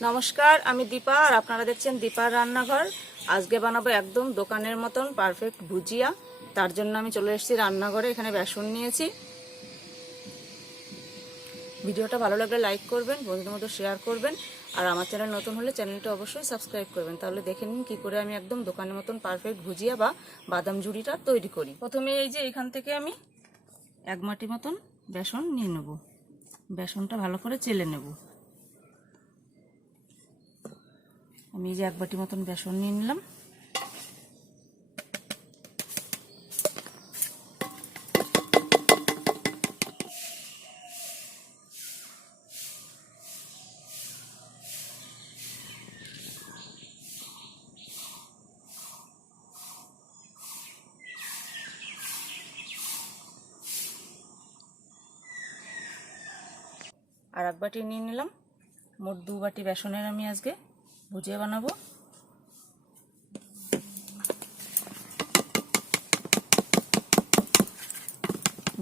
নমস্কার, আমি দীপা আর আপনারা দেখছেন দীপার রান্নাঘর। আজকে বানাবো একদম দোকানের মতন পারফেক্ট ভুজিয়া। তার জন্য আমি চলে এসেছি রান্নাঘরে, এখানে বেসন নিয়েছি। ভিডিওটা ভালো লাগলে লাইক করবেন, বন্ধুদের মতো শেয়ার করবেন। আর আমার চ্যানেল নতুন হলে চ্যানেলটা অবশ্যই সাবস্ক্রাইব করবেন। তাহলে দেখে নিন কী করে আমি একদম দোকানের মতন পারফেক্ট ভুজিয়া বা বাদাম ঝুড়িটা তৈরি করি। প্রথমে এই যে এখান থেকে আমি এক মাটি মতন বেসন নিয়ে নেব। বেসনটা ভালো করে চেলে নেব। আমি এই যে এক বাটি মতন বেসন নিয়ে নিলাম। আর এক বাটি নিয়ে নিলাম। মোট দু বাটি বেসনের আমি আজকে ভুজিয়া বানাবো।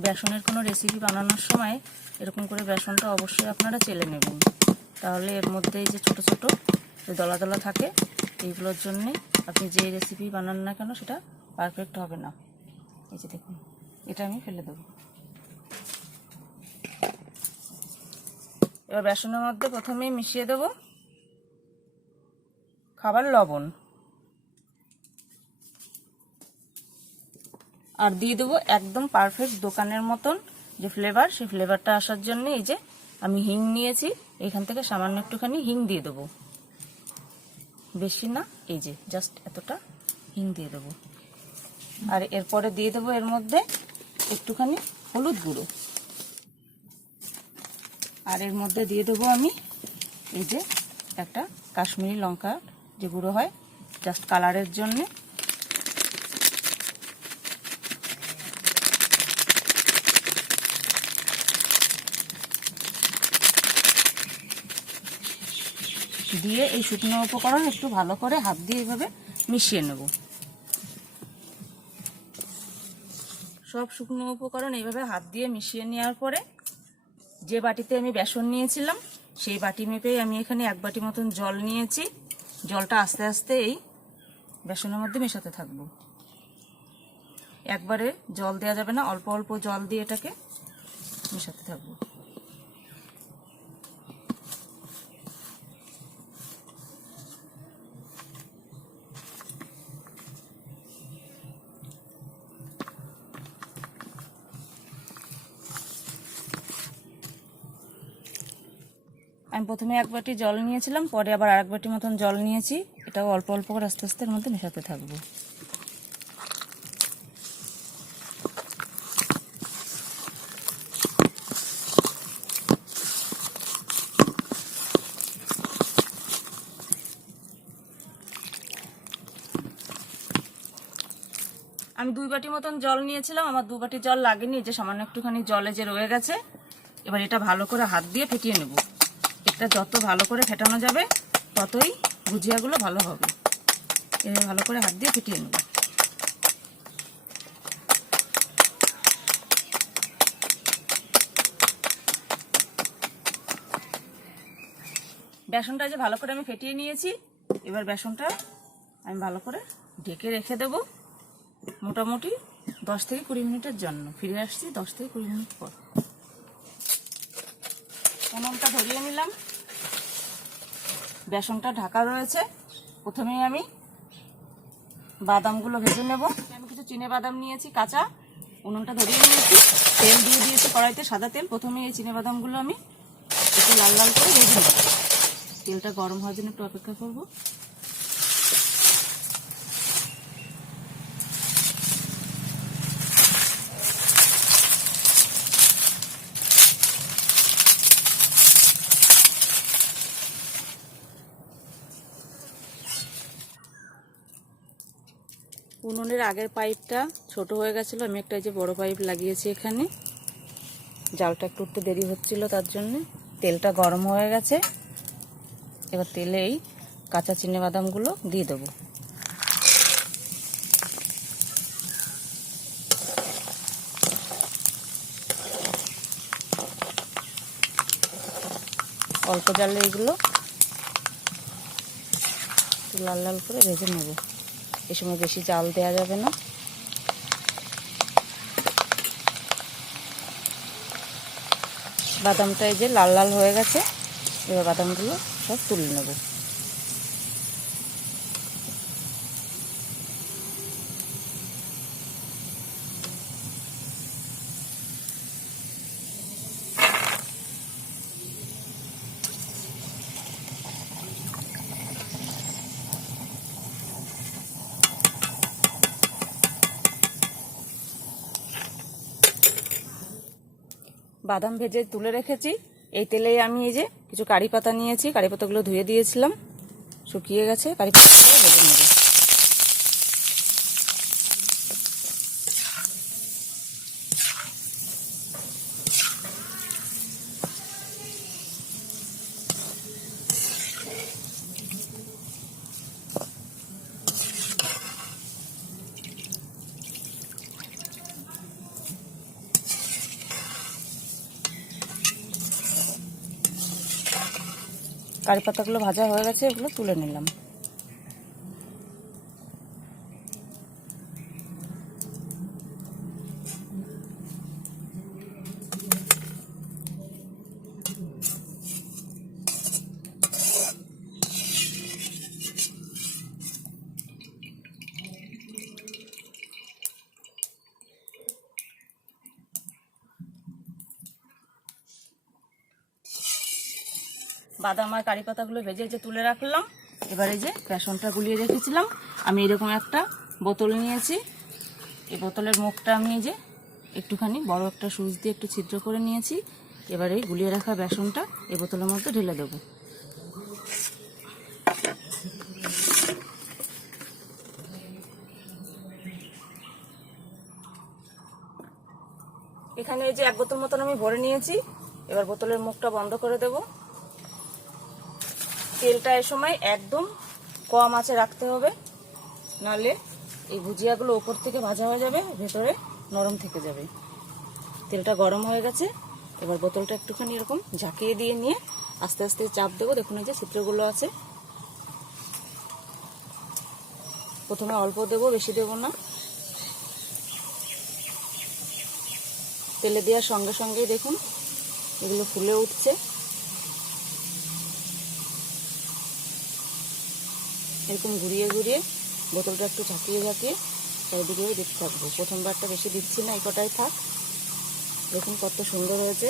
বেসনের কোনো রেসিপি বানানোর সময় এরকম করে বেসনটা অবশ্যই আপনারা চেলে নেবেন। তাহলে এর মধ্যে যে ছোট ছোট যে দলা দলা থাকে, এইগুলোর জন্যে আপনি যে রেসিপি বানান না কেন সেটা পারফেক্ট হবে না। এই যে দেখুন, এটা আমি ফেলে দেবো। এবার বেসনের মধ্যে প্রথমেই মিশিয়ে দেব। খাবার লবণ। আর দিয়ে দেবো একদম পারফেক্ট দোকানের মতন যে ফ্লেভার সেই ফ্লেভারটা আসার জন্য এই যে আমি হিং নিয়েছি, এখান থেকে সামান্য একটুখানি হিং দিয়ে দেবো। বেশি না, এই যে জাস্ট এতটা হিং দিয়ে দেবো। আর এরপরে দিয়ে দেবো এর মধ্যে একটুখানি হলুদ গুঁড়ো। আর এর মধ্যে দিয়ে দেবো আমি এই যে একটা কাশ্মীরি লঙ্কা যে গুঁড়ো হয় জাস্ট কালারের জন্যে। দিয়ে এই শুকনো উপকরণ একটু ভালো করে হাত দিয়ে এইভাবে মিশিয়ে নেব। সব শুকনো উপকরণ এইভাবে হাত দিয়ে মিশিয়ে নেওয়ার পরে, যে বাটিতে আমি বেসন নিয়েছিলাম, সেই বাটি মেপেই আমি এখানে এক বাটি মতন জল নিয়েছি। জলটা আস্তে আস্তে এই বেসনের মধ্যে মেশাতে থাকব। একবারে জল দেওয়া যাবে না, অল্প অল্প জল দিয়ে এটাকে মেশাতে থাকব। আমি প্রথমে এক বাটি জল নিয়েছিলাম, পরে আবার আরেক বাটি মতন জল নিয়েছি। এটাও অল্প অল্প করে আস্তে আস্তে এর মধ্যে মেশাতে থাকব। আমি দুই বাটি মতন জল নিয়েছিলাম, আমার দু বাটি জল লাগেনি যে সামান্য একটুখানি জলে যে রয়ে গেছে, এবার এটা ভালো করে হাত দিয়ে ফেটিয়ে নেব। এটা যত ভালো করে ফেটানো যাবে, ততই ভুজিয়াগুলো ভালো হবে। এবার ভালো করে হাত দিয়ে ফেটিয়ে নেব। বেসনটা যে ভালো করে আমি ফেটিয়ে নিয়েছি, এবার বেসনটা আমি ভালো করে ঢেকে রেখে দেব, মোটামুটি দশ থেকে কুড়ি মিনিটের জন্য। ফিরে আসছি দশ থেকে কুড়ি মিনিট পর। উনুনটা ধরিয়ে নিলাম। বেসনটা ঢাকা রয়েছে। প্রথমেই আমি বাদামগুলো ভেজে নেব। আমি কিছু চিনে বাদাম নিয়েছি, কাঁচা। উনুনটা ধরিয়ে নিয়েছি। তেল দিয়ে দিয়েছি কড়াইতে সাদা তেল। প্রথমে এই চিনে বাদামগুলো আমি একটু লাল লাল করে ভেজে নেব। তেলটা গরম হওয়ার জন্য একটু অপেক্ষা করব। উনুনের আগের পাইপটা ছোট হয়ে গেছিল। আমি একটা যে বড় পাইপ লাগিয়েছি এখানে। জালটা একটু উঠতে দেরি হচ্ছিল তার জন্য। তেলটা গরম হয়ে গেছে। এবার তেলে এই কাঁচা চিনে বাদামগুলো দিয়ে দেবো। অল্প জালে এগুলো লাল লাল করে ভেজে নেব। এই সময় বেশি জাল দেয়া যাবে না। বাদামটা এই যে লাল লাল হয়ে গেছে, এবার বাদামগুলো সব তুলে নেব। বাদাম ভেজে তুলে রেখেছি। এই তেলে আমি এই যে কিছু কারি পাতা নিয়েছি, কারি পাতাগুলো ধুয়ে দিয়েছিলাম। শুকিয়ে গেছে, কারি পাতাগুলো ভেজে নেব। কারি পাতাগুলো ভাজা হয়ে গেছে এগুলো তুলে নিলাম। বাদাম আর কারি পাতাগুলো ভেজে যে তুলে রাখলাম। এবারে যে বেসনটা গুলিয়ে রেখেছিলাম। আমি এরকম একটা বোতল নিয়েছি। এই বোতলের মুখটা আমি যে একটুখানি বড় একটা সুইচ দিয়ে একটু ছিদ্র করে নিয়েছি। এবারে গুলিয়ে রাখা বেসনটা এই বোতলের মধ্যে ঢেলে দেবো। এখানে এই যে এক বোতল মতন আমি ভরে নিয়েছি। এবার বোতলের মুখটা বন্ধ করে দেবো। তেলটা এ সময় একদম কম আঁচে রাখতে হবে। নাহলে এই ভুজিয়াগুলো ওপর থেকে ভাজা হয়ে যাবে, ভেতরে নরম থেকে যাবে। তেলটা গরম হয়ে গেছে, এবার বোতলটা একটুখানি এরকম ঝাঁকিয়ে দিয়ে নিয়ে আস্তে আস্তে চাপ দেবো। দেখুন এই যে চিত্রগুলো আছে। প্রথমে অল্প দেবো, বেশি দেবো না। তেলে দেওয়ার সঙ্গে সঙ্গেই দেখুন, এগুলো ফুলে উঠছে। এরকম ঘুরিয়ে ঘুরিয়ে বোতলটা একটু ঝাঁকিয়ে ঝাঁকিয়ে চারিদিকে দিতে থাকব। প্রথমবারটা বেশি দিচ্ছি না, এই কটাই থাক। দেখুন কত সুন্দর হয়েছে।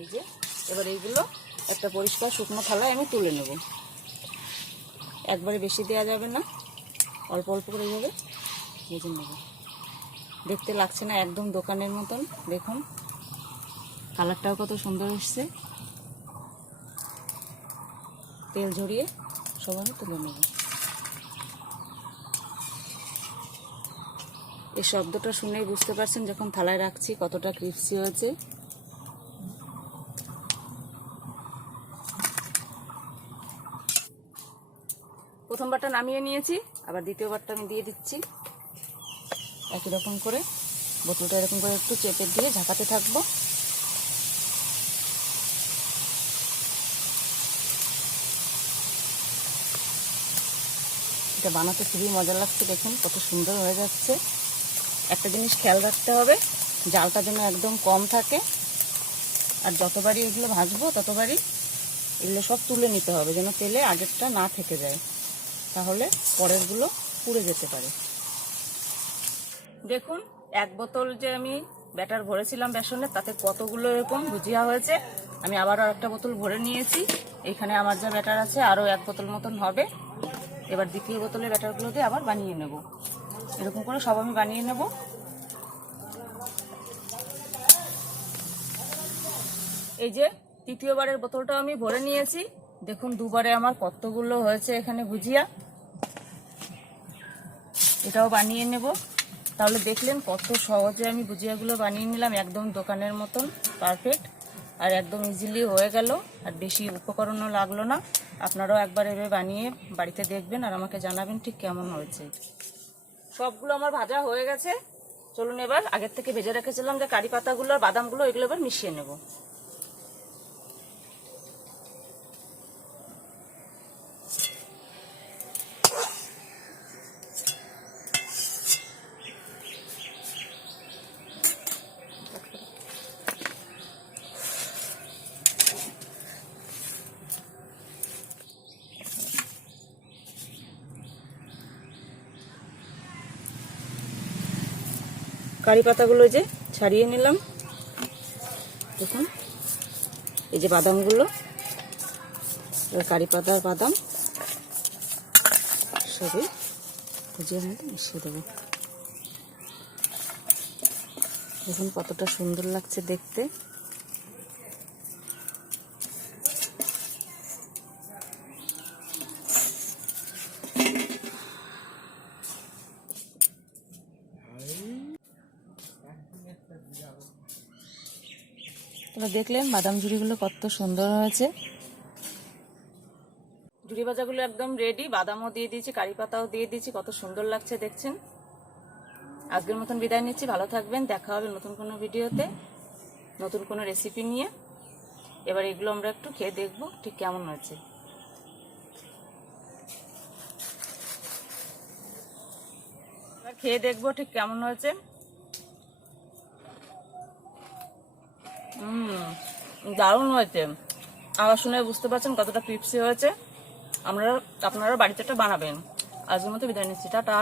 এই যে, এবার এইগুলো একটা পরিষ্কার শুকনো থালায় আমি তুলে নেব। একবারে বেশি দেওয়া যাবে না, অল্প অল্প করে এইভাবে ভেজে নেব। দেখতে লাগছে না একদম দোকানের মতন। দেখুন, কালারটাও কত সুন্দর এসছে। তেল ঝরিয়ে সব আমি তুলে নেব। এই শব্দটা শুনেই বুঝতে পারছেন যখন থালায় রাখছি কতটা ক্রিপসি হয়েছে। প্রথমবারটা নামিয়ে নিয়েছি, আবার দ্বিতীয়বারটা আমি দিয়ে দিচ্ছি। একই রকম করে, বোতলটা এরকম করে একটু চেপে দিয়ে ঝাঁকাতে থাকব। এটা বানাতে খুবই মজা লাগছে, দেখুন কত সুন্দর হয়ে যাচ্ছে। একটা জিনিস খেয়াল রাখতে হবে, জালটা যেন একদম কম থাকে। আর যতবারই এগুলো ভাজবো, ততবারই এগুলো সব তুলে নিতে হবে, যেন তেলে আগেরটা না থেকে যায়। তাহলে পরেরগুলো পুড়ে যেতে পারে। দেখুন, এক বোতল যে আমি ব্যাটার ভরেছিলাম বেসনে, তাতে কতগুলো এরকম ভুজিয়া হয়েছে। আমি আবার আর একটা বোতল ভরে নিয়েছি। এখানে আমার যা ব্যাটার আছে, আরও এক বোতল মতন হবে। এবার দ্বিতীয় বোতলের ব্যাটারগুলো দিয়ে আবার বানিয়ে নেব। এরকম করে সব আমি বানিয়ে নেব। এই যে তৃতীয়বারের বোতলটা আমি ভরে নিয়েছি। দেখুন, দুবারে আমার কতগুলো হয়েছে এখানে ভুজিয়া এটাও বানিয়ে নেব। তাহলে দেখলেন কত সহজে আমি ভুজিয়াগুলো বানিয়ে নিলাম। একদম দোকানের মতন পারফেক্ট আর একদম ইজিলি হয়ে গেল। আর বেশি উপকরণও লাগল না। আপনারাও একবার এভাবে বানিয়ে বাড়িতে দেখবেন আর আমাকে জানাবেন ঠিক কেমন হয়েছে। সবগুলো আমার ভাজা হয়ে গেছে। চলুন এবার আগের থেকে ভেজে রেখেছিলাম যে কারি পাতাগুলো আর বাদামগুলো এগুলো এবার মিশিয়ে নেব। কারি পাতাগুলো যে ছাড়িয়ে নিলাম। দেখুন, এই যে বাদামগুলো কারি পাতার বাদাম সবই ভুজিয়ার মধ্যে মিশিয়ে দেবো। দেখুন কতটা সুন্দর লাগছে দেখতে। দেখলেন বাদাম ঝুড়িগুলো কত সুন্দর হয়েছে। ঝুড়ি ভাজাগুলো একদম রেডি বাদামও দিয়ে দিয়েছি, কারি পাতাও দিয়ে দিয়েছি, কত সুন্দর লাগছে দেখছেন। আজকের মতন বিদায় নিচ্ছি, ভালো থাকবেন, দেখা হবে নতুন কোনো ভিডিওতে, নতুন কোনো রেসিপি নিয়ে। এবার এগুলো আমরা একটু খেয়ে দেখব ঠিক কেমন হয়েছে। এবার খেয়ে দেখব ঠিক কেমন হয়েছে। দারুণ হয়েছে। আমার শুনে বুঝতে পারছেন কতটা ক্রিপসি হয়েছে। আমরা আপনারা বাড়িতে একটা বানাবেন। আজকের মতো বিদায় নিচ্ছি। টাটা।